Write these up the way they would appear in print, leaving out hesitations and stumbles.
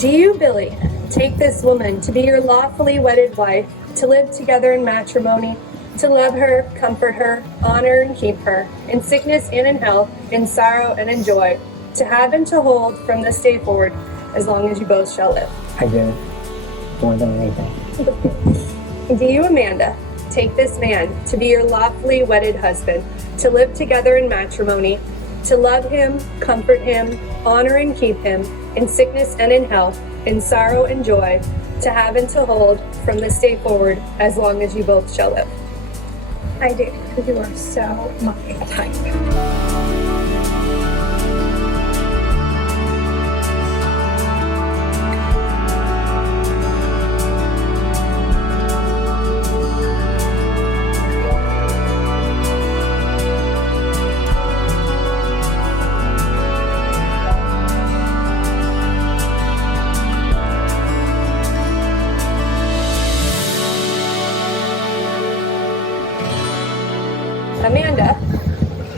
Do you, Billy, take this woman to be your lawfully wedded wife, to live together in matrimony, to love her, comfort her, honor and keep her, in sickness and in health, in sorrow and in joy, to have and to hold from this day forward, as long as you both shall live? I do. More than anything. Do you, Amanda, take this man to be your lawfully wedded husband, to live together in matrimony, to love him, comfort him, honor and keep him, in sickness and in health, in sorrow and joy, to have and to hold from this day forward, as long as you both shall live? I do, because you are so my type.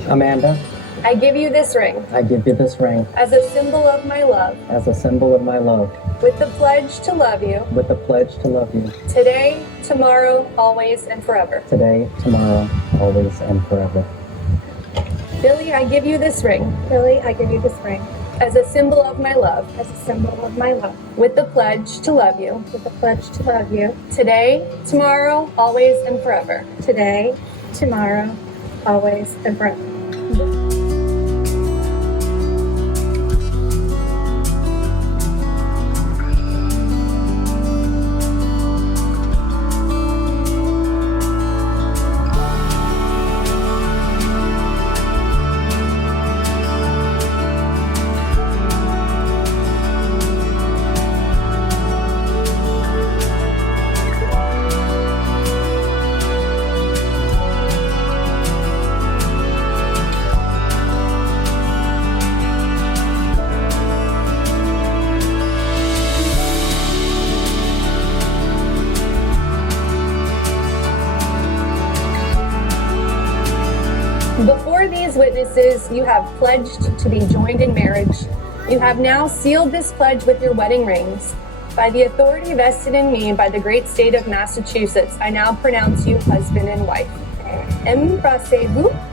Amanda, I give you this ring. I give you this ring. As a symbol of my love. As a symbol of my love. With the pledge to love you. With the pledge to love you. Today, tomorrow, always, and forever. Today, tomorrow, always, and forever. Billy, I give you this ring. Billy, I give you this ring. As a symbol of my love. As a symbol of my love. With the pledge to love you. With the pledge to love you. Today, tomorrow, always, and forever. Today, tomorrow, always, and forever. Before these witnesses, you have pledged to be joined in marriage. You have now sealed this pledge with your wedding rings. By the authority vested in me by the great state of Massachusetts, I now pronounce you husband and wife. Embrassez-vous.